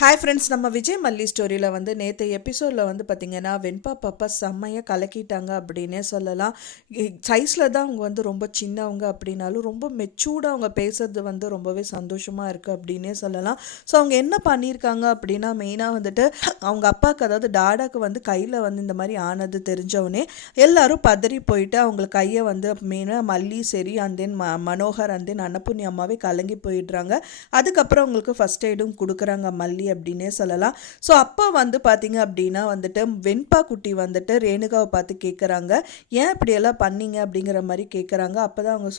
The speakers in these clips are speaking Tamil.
ஹாய் ஃப்ரெண்ட்ஸ், நம்ம விஜய் மல்லி ஸ்டோரியில் வந்து நேற்று எபிசோடில் வந்து பார்த்திங்கன்னா வெண்பா பாப்பா செம்மையாக கலக்கிட்டாங்க அப்படின்னே சொல்லலாம். சைஸில் தான் அவங்க வந்து ரொம்ப சின்னவங்க அப்படின்னாலும் ரொம்ப மெச்சூர்டாக அவங்க பேசுறது வந்து ரொம்பவே சந்தோஷமாக இருக்குது அப்படின்னே சொல்லலாம். ஸோ அவங்க என்ன பண்ணியிருக்காங்க அப்படின்னா மெயினாக வந்துட்டு அவங்க அப்பாவுக்கு, அதாவது டாடாக்கு வந்து கையில் வந்து இந்த மாதிரி ஆனது தெரிஞ்சவொடனே எல்லாரும் பதறி போயிட்டு அவங்களுக்கு கையை வந்து மெயினாக மல்லி சரி and then Manohar and then Annapoorani அம்மாவே கலங்கி போயிடுறாங்க. அதுக்கப்புறம் அவங்களுக்கு ஃபஸ்ட் எய்டும் கொடுக்குறாங்க மல்லி அப்படின்னே சொல்லலாம். ஸோ அப்போ வந்து பார்த்தீங்க அப்படின்னா வந்துட்டு வெண்பா குட்டி வந்துட்டு ரேணுகாவை பார்த்து கேட்குறாங்க, ஏன் இப்படியெல்லாம் பண்ணீங்க அப்படிங்கிற மாதிரி கேட்குறாங்க. அப்போ தான் அவங்க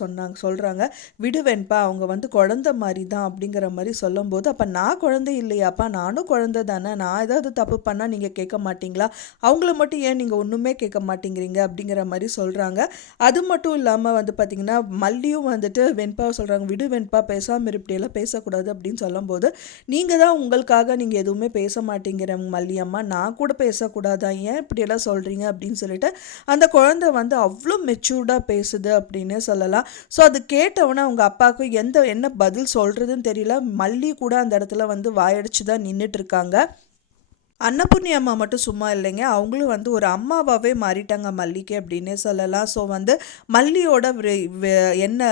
சொல்கிறாங்க, விடு வெண்பா, அவங்க வந்து குழந்த மாதிரி தான் அப்படிங்கிற மாதிரி சொல்லும்போது, அப்போ நான் குழந்தை இல்லையாப்பா, நானும் குழந்தை தானே, நான் ஏதாவது தப்பு பண்ணால் நீங்கள் கேட்க மாட்டிங்களா, அவங்கள மட்டும் ஏன் நீங்கள் ஒன்றுமே கேட்க மாட்டேங்கிறீங்க அப்படிங்கிற மாதிரி சொல்கிறாங்க. அது மட்டும் இல்லாமல் வந்து பார்த்திங்கன்னா மல்லியும் வந்துட்டு வெண்பாவை சொல்கிறாங்க, விடு வெண்பா, பேசாமல் இப்படியெல்லாம் பேசக்கூடாது அப்படின்னு சொல்லும்போது, நீங்கள் தான் உங்களுக்காக நீங்கள் எதுவுமே பேச மாட்டேங்கிற மல்லியம்மா, நான் கூட பேசக்கூடாதா, ஏன் இப்படியெல்லாம் சொல்கிறீங்க அப்படின்னு சொல்லிட்டு அந்த குழந்தை வந்து அவ்வளோ மெச்சூர்டாக பேசுது அப்படின்னே சொல்லலாம். ஸோ அது கேட்டவுடனே அவங்க அப்பாவுக்கு என்ன பதில் சொல்கிறதுன்னு தெரியல. மல்லி கூட அந்த இடத்துல வந்து வாயடிச்சு தான் நின்றுட்டு இருக்காங்க. அன்னபூர்ணி அம்மா மட்டும் சும்மா இல்லைங்க, அவங்களும் வந்து ஒரு அம்மாவாகவே மாறிட்டாங்க மல்லிக்கு அப்படின்னே சொல்லலாம். ஸோ வந்து மல்லியோட என்ன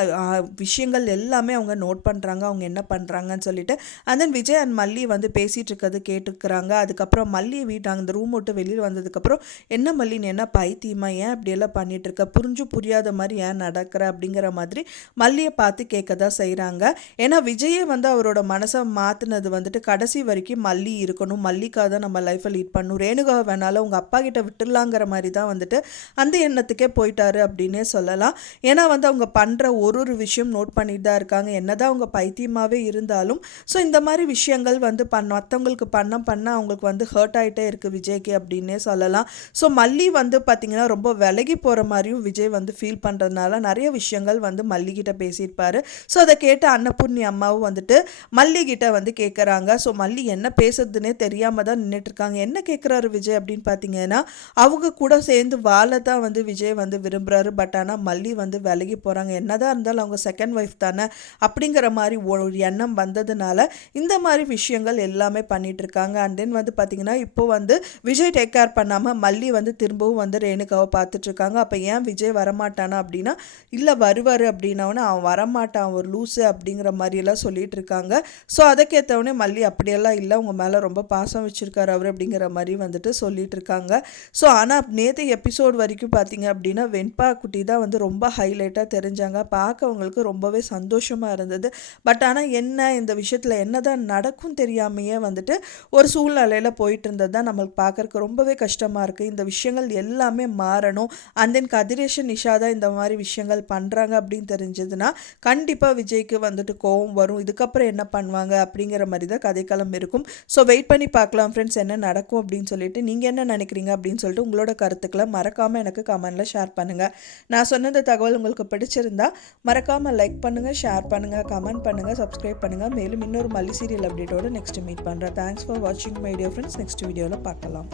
விஷயங்கள் எல்லாமே அவங்க நோட் பண்ணுறாங்க, அவங்க என்ன பண்ணுறாங்கன்னு சொல்லிட்டு. அண்ட் தென் விஜய் அண்ட் மல்லி வந்து பேசிகிட்டு இருக்கிறது கேட்டுக்கிறாங்க. அதுக்கப்புறம் மல்லி அந்த ரூம் விட்டு வெளியில் வந்ததுக்கப்புறம், என்ன மல்லி நீ என்ன பைத்தியமா, ஏன் அப்படியெல்லாம் பண்ணிகிட்டு இருக்க, புரியாத மாதிரி ஏன் நடக்கிற அப்படிங்கிற மாதிரி மல்லியை பார்த்து கேட்க தான் செய்கிறாங்க. ஏன்னா விஜயே வந்து அவரோட மனசை மாற்றினது வந்துட்டு கடைசி வரைக்கும் மல்லி இருக்கணும், மல்லிக்காக தான் நம்ம லைஃப்பை லீட் பண்ணும், ரேணுகாவை வேணாலும் உங்கள் அப்பா கிட்ட விட்டுடலாங்கிற மாதிரி தான் வந்துட்டு அந்த எண்ணத்துக்கே போயிட்டாரு அப்படின்னே சொல்லலாம். ஏன்னா வந்து அவங்க பண்ணுற ஒரு விஷயம் நோட் பண்ணிட்டு தான் இருக்காங்க, என்னதான் அவங்க பைத்தியமாகவே இருந்தாலும். ஸோ இந்த மாதிரி விஷயங்கள் வந்து மற்றவங்களுக்கு பண்ண அவங்களுக்கு வந்து ஹர்ட் ஆகிட்டே இருக்குது விஜய்க்கு அப்படின்னே சொல்லலாம். ஸோ மல்லி வந்து பார்த்திங்கன்னா ரொம்ப விலகி போகிற மாதிரியும் விஜய் வந்து ஃபீல் பண்ணுறதுனால நிறைய விஷயங்கள் வந்து மல்லிகிட்ட பேசியிருப்பார். ஸோ அதை கேட்டு அன்னபூர்ணி அம்மாவும் வந்துட்டு மல்லிகிட்ட வந்து கேட்குறாங்க. ஸோ மல்லி என்ன பேசுறதுன்னே தெரியாமல் தான் நின்றுட்டு இருக்காங்க. என்ன கேட்குறாரு விஜய் அப்படின்னு பார்த்தீங்கன்னா, அவங்க கூட சேர்ந்து வாழ தான் வந்து விஜய் வந்து விரும்புகிறாரு. பட் ஆனால் மல்லி வந்து விலகி போகிறாங்க, என்னதான் இருந்தாலும் அவங்க செகண்ட் ஒய்ஃப் தானே அப்படிங்கிற மாதிரி ஒரு எண்ணம் வந்ததுனால இந்த மாதிரி விஷயங்கள் எல்லாமே பண்ணிட்டு இருக்காங்க. அண்ட் தென் வந்து பார்த்தீங்கன்னா இப்போ வந்து விஜய் டேக் கேர் பண்ணாமல் மல்லி வந்து திரும்பவும் வந்து ரேணுகாவை பார்த்துட்டு இருக்காங்க. அப்போ ஏன் விஜய் வரமாட்டானா அப்படின்னா, இல்லை வருவார் அப்படின்னவொன்னே அவன் வரமாட்டான், ஒரு லூஸு அப்படிங்கிற மாதிரியெல்லாம் சொல்லிட்டு இருக்காங்க. ஸோ அதுக்கேற்றவொடனே மல்லி அப்படியெல்லாம் இல்லை, உங்கள் மேலே ரொம்ப பாசம் வச்சுருக்காரு அவர் அப்படிங்கிற மாதிரி வந்துட்டு சொல்லிட்டு இருக்காங்க. ஸோ ஆனால் நேற்று எபிசோட் வரைக்கும் பார்த்தீங்க அப்படின்னா வெண்பா குட்டி தான் வந்து ரொம்ப ஹைலைட்டாக தெரிஞ்சாங்க. பார்க்கவங்களுக்கு ரொம்பவே சந்தோஷமாக இருந்தது. பட் ஆனால் என்ன இந்த விஷயத்தில் என்ன தான் நடக்கும் தெரியாமையே வந்துட்டு ஒரு சூழ்நிலையில் போயிட்டு இருந்தது தான் நம்மளுக்கு பார்க்குறக்கு ரொம்பவே கஷ்டமாக இருக்குது. இந்த விஷயங்கள் எல்லாமே மாறணும். அண்ட் தென் கதிரேஷன் நிஷா தான் இந்த மாதிரி விஷயங்கள் பண்ணுறாங்க அப்படின்னு தெரிஞ்சதுன்னா கண்டிப்பாக விஜய்க்கு வந்துட்டு கோவம் வரும். இதுக்கப்புறம் என்ன பண்ணுவாங்க அப்படிங்கிற மாதிரி தான் கதைக்களம் இருக்கும். ஸோ வெயிட் பண்ணி பார்க்கலாம் ஃப்ரெண்ட்ஸ், என்ன நடக்கும் அப்படின்னு சொல்லிட்டு. நீங்கள் என்ன நினைக்கிறீங்க அப்படின்னு சொல்லிட்டு உங்களோட கருத்துக்களை மறக்காமல் எனக்கு கமெண்டில் ஷேர் பண்ணுங்கள். நான் சொன்ன இந்த தகவல் உங்களுக்கு பிடிச்சிருந்தா மறக்காமல் லைக் பண்ணுங்கள், ஷேர் பண்ணுங்கள், கமெண்ட் பண்ணுங்கள், சப்ஸ்கிரைப் பண்ணுங்கள். மேலும் இன்னொரு மல்லி சீரியல் அப்டேட்டோடு நெக்ஸ்ட் மீட் பண்ணுறேன். தேங்க்ஸ் ஃபார் வாட்சிங் மை டியர் ஃப்ரெண்ட்ஸ். நெக்ஸ்ட் வீடியோவில் பார்க்கலாம்.